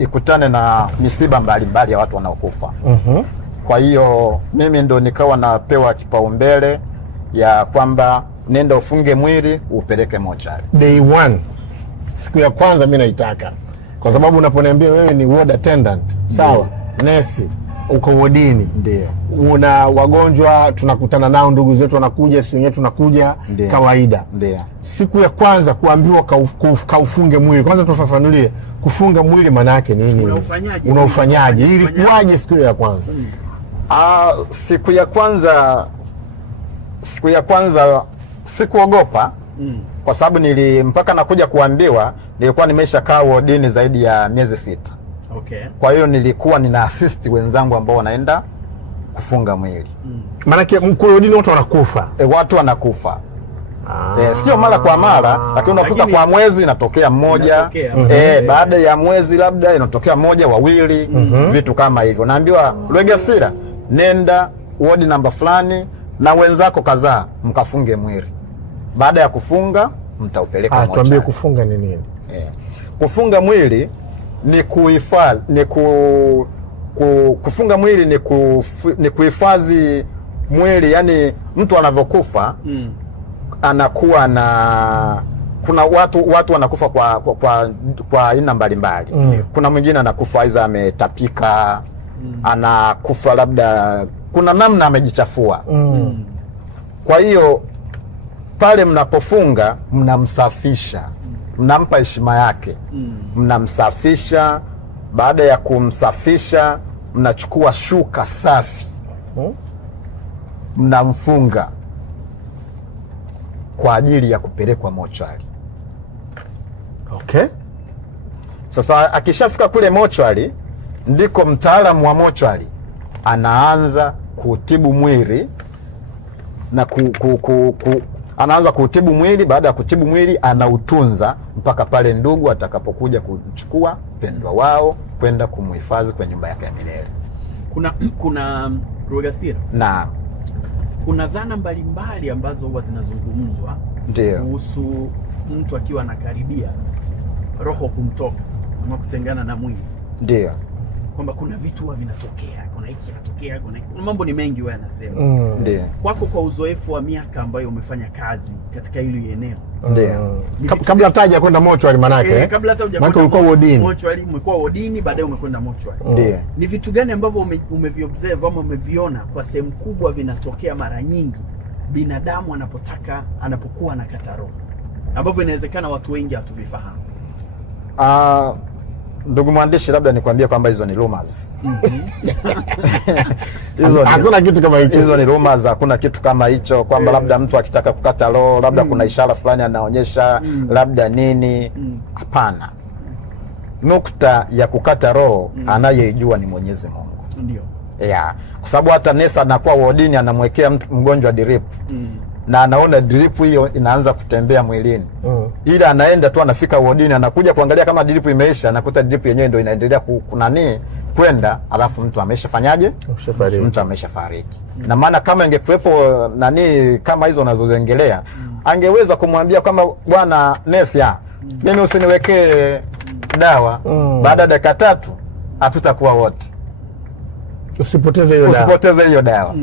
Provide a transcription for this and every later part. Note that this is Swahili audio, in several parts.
ikutane na misiba mbalimbali ya watu wanaokufa. Kwa hiyo mimi ndo nikawa napewa kipaumbele ya kwamba nenda ufunge mwili upeleke mochari. Day one, siku ya kwanza mimi naitaka, kwa sababu unaponiambia wewe ni ward attendant, sawa, nesi, uko wodini, ndio una wagonjwa tunakutana nao, ndugu zetu wanakuja, sisi wenyewe tunakuja kawaida. Ndio siku ya kwanza kuambiwa kaufunge mwili, kwanza tufafanulie kufunga mwili maana yake nini? Unaufanyaje? Ilikuwaje siku ya kwanza? Siku ya kwanza sikuogopa, kwa sababu mpaka nakuja kuambiwa nilikuwa nimesha kaa wodini zaidi ya miezi 6. Okay. Kwa hiyo nilikuwa nina assist wenzangu ambao wanaenda kufunga mwili. Maana mkule wodini watu wanakufa. Watu wanakufa. Sio mara kwa mara, lakini unakuta kwa mwezi inatokea mmoja. Baada ya mwezi labda inatokea mmoja, wawili, vitu kama hivyo. Naambiwa Rwegasira, nenda wodi namba fulani na wenzako kadhaa mkafunge mwili. Baada ya kufunga mtaupeleka mochari. Tuambie kufunga ni nini? Kufunga mwili ni kuhifadhi, kufunga mwili ni kuhifadhi mwili, yani mtu anavyokufa anakuwa na, kuna watu wanakufa kwa aina mbalimbali. Kuna mwingine anakufa aidha ametapika, anakufa labda kuna namna amejichafua. Kwa hiyo pale mnapofunga mnamsafisha, mnampa heshima yake, mnamsafisha. Baada ya kumsafisha mnachukua shuka safi, mnamfunga kwa ajili ya kupelekwa mochari. Okay. Sasa akishafika kule mochari, ndiko mtaalamu wa mochari anaanza kutibu mwili na anaanza kutibu mwili. Baada ya kutibu mwili anautunza mpaka pale ndugu atakapokuja kuchukua pendwa wao kwenda kumhifadhi kwenye nyumba yake ya milele. Kuna Rwegasira, na kuna dhana mbalimbali ambazo huwa zinazungumzwa kuhusu mtu akiwa anakaribia roho kumtoka ama kutengana na mwili. Ndio kwamba kuna vitu huwa vinatokea, kuna hiki kinatokea, kuna mambo ni mengi wewe anasema. Ndio. Kwako, kwa uzoefu wa miaka ambayo umefanya kazi katika hili eneo. Ndio. Kabla hataja kwenda mochari manake. Kabla hata hujakwenda ulikuwa wodini. Mochari, umekuwa wodini, baadaye umekwenda mochari. Ndio. Ni vitu gani ambavyo umeviobserve ama umeviona kwa sehemu kubwa vinatokea mara nyingi binadamu anapokuwa anakata roho, ambavyo inawezekana watu wengi hatuvifahamu? Ndugu mwandishi, labda nikwambie kwamba hizo ni rumors. Hakuna kitu kama hicho. Hizo ni rumors, hakuna kitu kama hicho kwamba labda mtu akitaka kukata roho labda kuna ishara fulani anaonyesha labda nini. Hapana. Nukta ya kukata roho anayejua ni Mwenyezi Mungu. Ndio. Kwa sababu hata nesa anakuwa wodini anamwekea mgonjwa drip. Na anaona drip hiyo inaanza kutembea mwilini. Ila anaenda tu, anafika wodini, anakuja kuangalia kama drip imeisha, anakuta drip yenyewe ndio inaendelea kwenda, alafu mtu ameshafanyaje? Mtu ameshafariki. Na maana kama ingekuepo kama hizo unazozengelea, angeweza kumwambia kama bwana nesi, mimi usiniwekee dawa, baada ya dakika 3 hatutakuwa wote. Usipoteze hiyo dawa.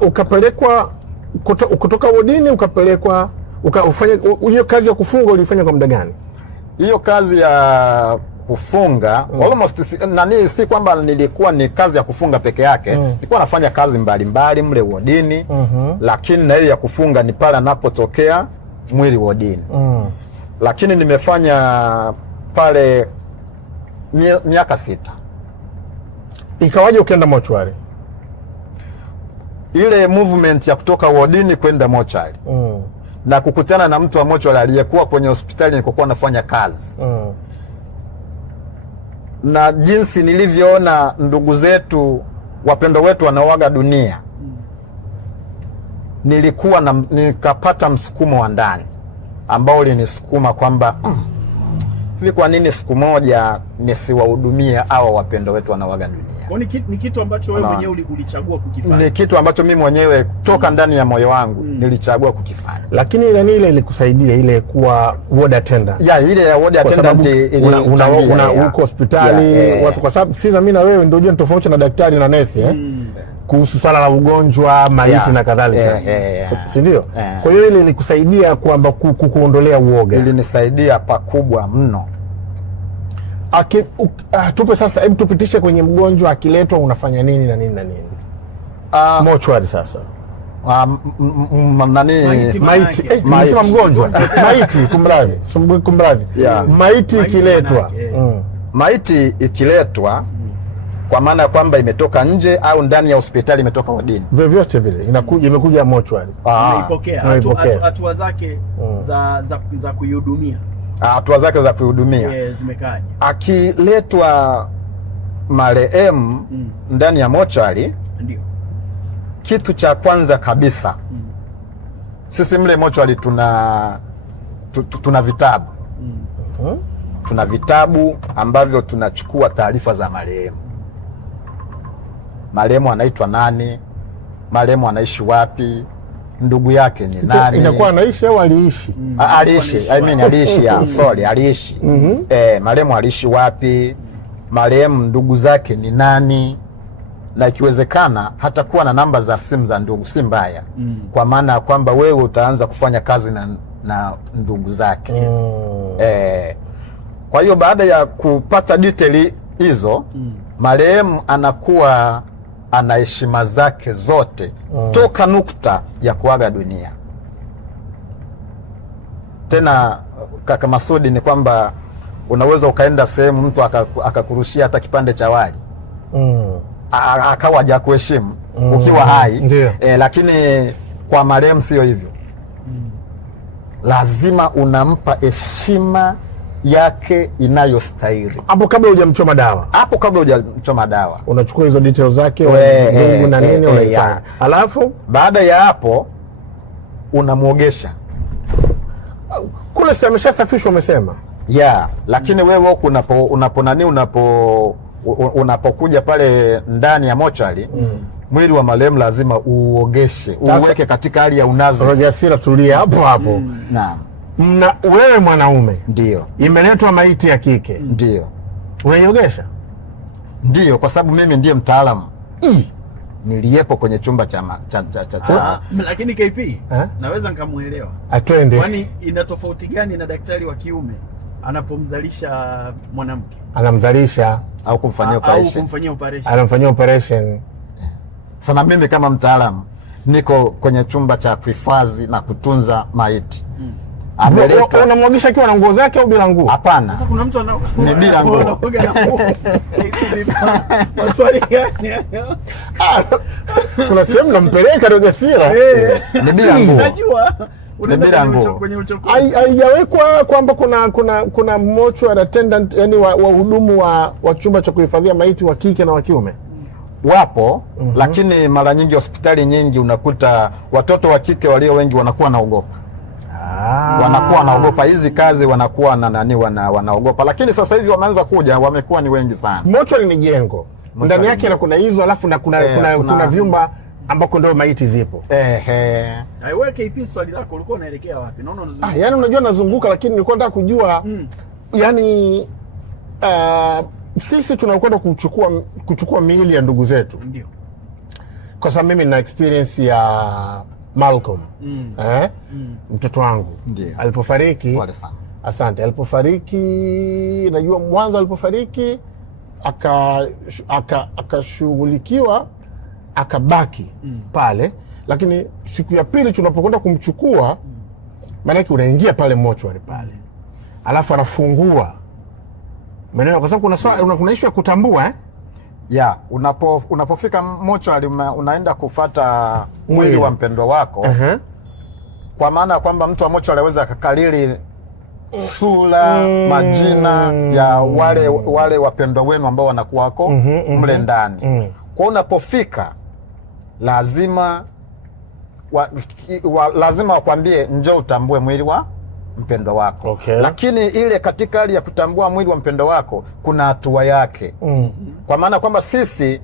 Ukapelekwa kutoka wodini, ukapelekwa ukafanya hiyo kazi ya kufunga. Ulifanya kwa muda gani hiyo kazi ya kufunga? Almost si kwamba nilikuwa ni kazi ya kufunga peke yake. Nilikuwa nafanya kazi mbalimbali mle wodini. Lakini na hiyo ya kufunga ni pale anapotokea mwili wodini. Lakini nimefanya pale miaka 6. Ikawaje ukienda mochwari? Ile movement ya kutoka wodini kwenda mochari na kukutana na mtu wa mochari aliyekuwa kwenye hospitali nilikokuwa nafanya kazi, na jinsi nilivyoona ndugu zetu wapendo wetu wanaoaga dunia, nikapata msukumo wa ndani ambao ulinisukuma kwamba hivi kwa nini siku moja nisiwahudumie hawa wapendo wetu wanaoaga dunia? Kwa ni kitu ambacho wewe mwenyewe ulichagua kukifanya. Ni kitu ambacho mimi mwenyewe toka ndani ya moyo wangu nilichagua kukifanya. Lakini ile ilikusaidia ile kuwa ward attendant. Ile ya ward attendant una uko hospitali watu, kwa sababu sisi mimi na wewe ndio unajua tofauti na daktari na nesi kuhusu swala la ugonjwa, maiti na kadhalika. Si ndio? Kwa hiyo ile ilikusaidia kwamba kukuondolea uoga. Ilinisaidia pakubwa mno. Tupe sasa, hebu tupitishe kwenye mgonjwa akiletwa unafanya nini na nini na nini? Mochwari sasa. Maiti. Nasema mgonjwa. Maiti, kumradhi. Maiti ikiletwa. Maiti ikiletwa kwa maana ya kwamba imetoka nje au ndani ya hospitali imetoka wodini. Vyovyote vile imekuja mochwari. Unaipokea. Hatua zake za kuihudumia. Hatua zake za kuhudumia zimekaaje? Akiletwa marehemu ndani ya mochari, ndio kitu cha kwanza kabisa sisi mle mochari tuna vitabu tuna vitabu ambavyo tunachukua taarifa za marehemu. Marehemu anaitwa nani? Marehemu anaishi wapi? Ndugu yake ni nani? Inakuwa anaishi au aliishi? Aliishi. Aliishi. Marehemu aliishi wapi? Marehemu ndugu zake ni nani? Na ikiwezekana hata kuwa na namba za simu za ndugu, si mbaya. Kwa maana ya kwamba wewe utaanza kufanya kazi na ndugu zake. Kwa hiyo baada ya kupata detail hizo, marehemu anakuwa ana heshima zake zote toka nukta ya kuaga dunia. Tena kaka Masudi, ni kwamba unaweza ukaenda sehemu mtu akakurushia hata kipande cha wali akawa hajakuheshimu ukiwa hai, lakini kwa marehemu sio hivyo. Lazima unampa heshima yake inayostahili. Hapo kabla hujamchoma dawa. Unachukua hizo details zake na nini unaifanya. Alafu baada ya hapo unamuogesha. Kule si ameshasafishwa umesema? Lakini wewe unapokuja pale ndani ya mochari, mwili wa marehemu lazima uogeshe, uweke katika hali ya unazi. Rojasira, tulia hapo. Naam. Wewe mwanaume, ndio imeletwa maiti ya kike, ndio unaiogesha? Ndio, kwa sababu mimi ndiye mtaalamu niliyepo kwenye chumba cha lakini KP naweza nikamuelewa. Atwende. Kwani ina tofauti gani na daktari wa kiume anapomzalisha mwanamke? Anamzalisha au kumfanyia operation? Anamfanyia operation. Sana mimi kama mtaalamu niko kwenye chumba cha kuhifadhi na kutunza maiti. Unamwagisha akiwa na nguo zake au bila nguo? Hapana. Sasa kuna mtu ni bila nguo. Maswali gani? Kuna sehemu nampeleka Rojasira. Ni bila nguo. Najua. Bila nguo. Haijawekwa kwamba kuna mortuary attendant, yani wahudumu wa chumba cha kuhifadhia maiti wa kike na wa kiume? Wapo, lakini mara nyingi hospitali nyingi unakuta watoto wa kike walio wengi wanakuwa naogopa. Wanakuwa wanaogopa hizi kazi, wanakuwa na nani, wanaogopa. Lakini sasa hivi wameanza kuja, wamekuwa ni wengi sana. Mochwari ni jengo. Ndani yake na kuna hizo, alafu na kuna vyumba ambako ndio maiti zipo. Wewe KP, swali lako ulikuwa unaelekea wapi? Naona unazunguka. Yani unajua nazunguka, lakini nilikuwa nataka kujua yani sisi tunakwenda kuchukua miili ya ndugu zetu. Ndio. Kwa sababu mimi nina experience ya Malcolm. Mtoto wangu alipofariki. Asante. Alipofariki, najua mwanzo alipofariki akashughulikiwa akabaki pale, lakini siku ya pili tunapokwenda kumchukua, maana yake unaingia pale mochwari pale, alafu anafungua maneno, kwa sababu kuna issue ya kutambua unapofika mochwari unaenda kufata mwili wa mpendwa wako. Kwa maana kwamba mtu wa mochwari aweza akakariri sura, majina ya wale wapendwa wenu ambao wanakuwako mle ndani. Kwa unapofika lazima wakwambie njoo utambue mwili wa mpendwa wako. Okay. Lakini ile katika hali ya kutambua mwili wa mpendwa wako kuna hatua yake. Kwa maana kwamba sisi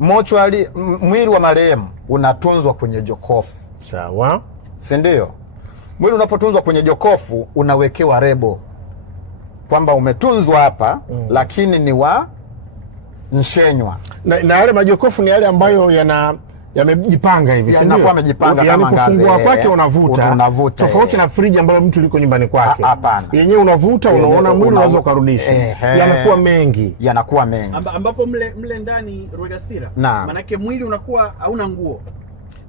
mochwali, mwili wa marehemu unatunzwa kwenye jokofu. Sawa. Si ndio? Mwili unapotunzwa kwenye jokofu unawekewa rebo kwamba umetunzwa hapa, lakini ni wa Nshenywa. Na yale majokofu ni yale ambayo yamejipanga hivi, si ndio? Yamejipanga yani kama ngazi. Kufungua kwake unavuta. Tofauti na friji ambayo mtu liko nyumbani kwake. Hapana. Yenyewe unavuta, unaona mwili unaweza kurudisha. Yanakuwa mengi. Ambapo mle ndani Rwegasira, manake mwili unakuwa hauna nguo.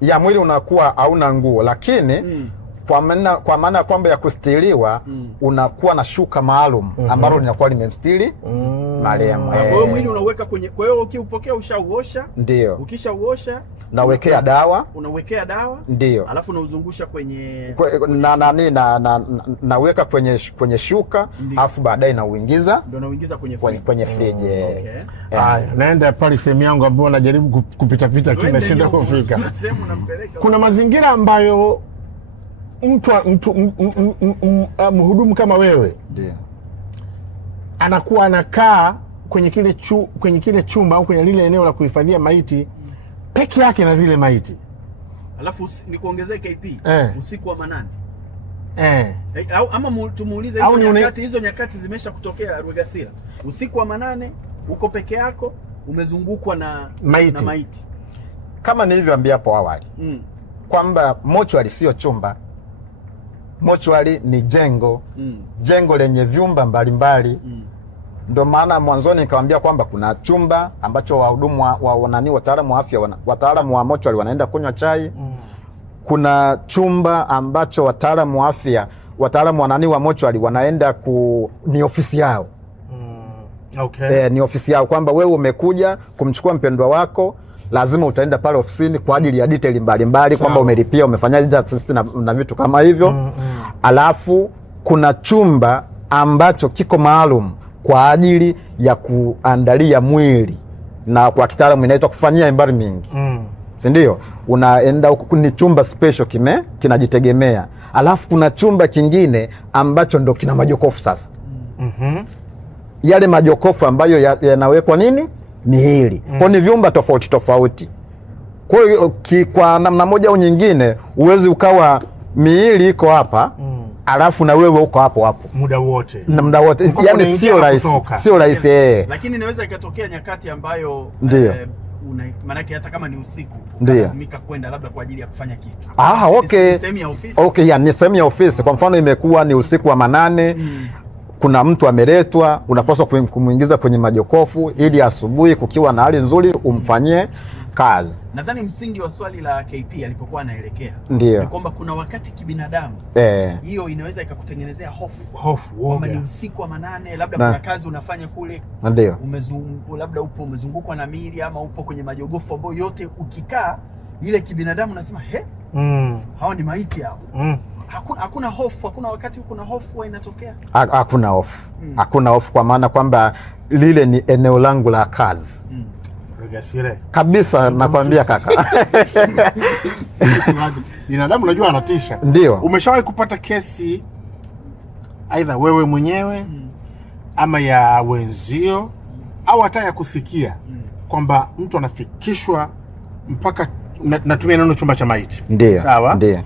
Ya mwili unakuwa hauna nguo, lakini kwa maana kwamba ya kustiriwa unakuwa na shuka maalum ambalo linakuwa limemstiri marehemu. Kwa hiyo mwili unaweka kwenye, kwa hiyo ukiupokea ushauosha. Ndio. Ukishauosha unawekea dawa. Ndio. Alafu unauzungusha kwenye naweka kwenye shuka, alafu baadaye nauingiza. Ndio nauingiza kwenye friji. Naenda pale sehemu yangu ambapo najaribu kupita kimeshinda kufika. Kuna mazingira ambayo mhudumu kama wewe ndio anakuwa anakaa kwenye kile chumba au kwenye lile eneo la kuhifadhia maiti peke yake na zile maiti. Alafu nikuongezee KP, usiku wa manane. Ama tumuulize hizo nyakati zimesha kutokea Rwegasira. Usiku wa manane uko peke yako, umezungukwa na maiti. Kama nilivyoambia hapo awali kwamba mochwari sio chumba. Mochwari ni jengo. Jengo lenye vyumba mbalimbali. Ndio maana mwanzoni nikamwambia kwamba kuna chumba ambacho wahudumu wataalamu wa afya, wataalamu wa mochwari wanaenda kunywa chai. Kuna chumba ambacho wataalamu wa afya, wataalamu wa mochwari wanaenda ni ofisi yao. Okay. Ni ofisi yao kwamba wewe umekuja kumchukua mpendwa wako, lazima utaenda pale ofisini kwa ajili ya detail mbalimbali kwamba umelipia, umefanyaje na vitu kama hivyo. Alafu kuna chumba ambacho kiko maalum kwa ajili ya kuandalia mwili na kwa kitaalamu inaitwa kufanyia embalming. Si ndio? Unaenda huko, ni chumba special kinajitegemea. Alafu kuna chumba kingine ambacho ndo kina majokofu sasa. Yale majokofu ambayo yanawekwa miili. Kwa ni vyumba tofauti. Kwa hiyo kwa namna moja au nyingine uwezi ukawa miili iko hapa alafu na wewe uko hapo muda wote. Yani sio rahisi. Lakini inaweza ikatokea nyakati ambayo manake hata kama ni usiku lazimika kwenda labda kwa ajili ya kufanya kitu. Okay. Ni sehemu ya ofisi. Okay, ni sehemu ya ofisi. Kwa mfano imekuwa ni usiku wa manane, kuna mtu ameletwa, unapaswa kumuingiza kwenye majokofu ili asubuhi kukiwa na hali nzuri umfanyie kazi. Nadhani msingi wa swali la KP alipokuwa anaelekea ni kwamba kuna wakati kibinadamu hiyo inaweza ikakutengenezea hofu kwamba ni usiku wa manane, labda kuna kazi unafanya kule, ndio labda umezungukwa na miili ama upo kwenye majogofu ambayo yote ukikaa ile kibinadamu nasema hawa ni maiti hao. Hakuna hofu, hakuna wakati kuna hofu inatokea. Hakuna hofu. Hakuna hofu kwa maana kwamba lile ni eneo langu la kazi. Rwegasira. Kabisa nakwambia kaka. Binadamu unajua anatisha. Ndio. Umeshawahi kupata kesi aidha wewe mwenyewe ama ya wenzio au hata ya kusikia kwamba mtu anafikishwa mpaka natumia neno chumba cha maiti? Ndio. Sawa? Ndio.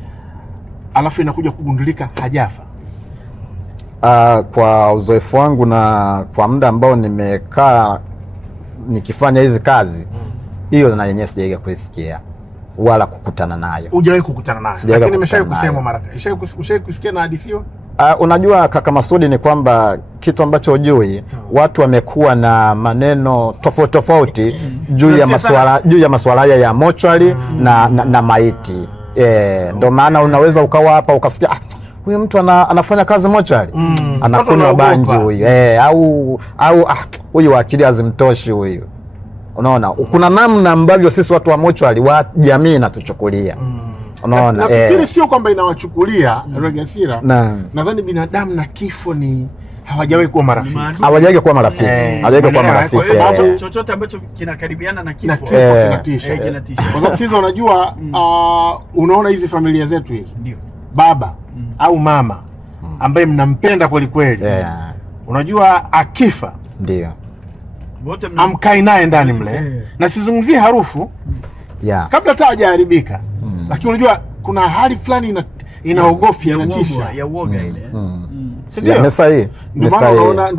Alafu inakuja kugundulika hajafa. Kwa uzoefu wangu na kwa muda ambao nimekaa nikifanya hizi kazi, hiyo na yenyewe sijawahi kusikia wala kukutana nayo. Hujawahi kukutana nayo? Lakini nimeshawahi kusema mara kadhaa. Ushawahi kusikia na hadithiwa? Unajua kaka Masudi, ni kwamba kitu ambacho hujui, watu wamekuwa na maneno tofauti juu ya masuala ya mochwari na maiti. Ndio maana unaweza ukawa hapa ukasikia huyu mtu anafanya kazi mochwari, anakunywa bangi huyu, au huyu akili hazimtoshi huyu. Unaona, kuna namna ambavyo sisi watu wa mochwari wa jamii natuchukulia. Unaona, nafikiri sio kwamba inawachukulia Rwegasira. Nadhani binadamu na kifo ni hawajawahi kuwa marafiki. Hawajawahi kuwa marafiki. Chochote ambacho kinakaribiana na kifo kinatisha. Kwa sababu sisi unajua, unaona hizi familia zetu hizi, baba au mama ambaye mnampenda kweli kweli. Unajua akifa ndio amkai naye ndani mle, na sizungumzie harufu kabla hata hajaharibika, lakini unajua kuna hali fulani inaogofya, inatisha ya uoga ile. Ndio sahihi. Ndio maana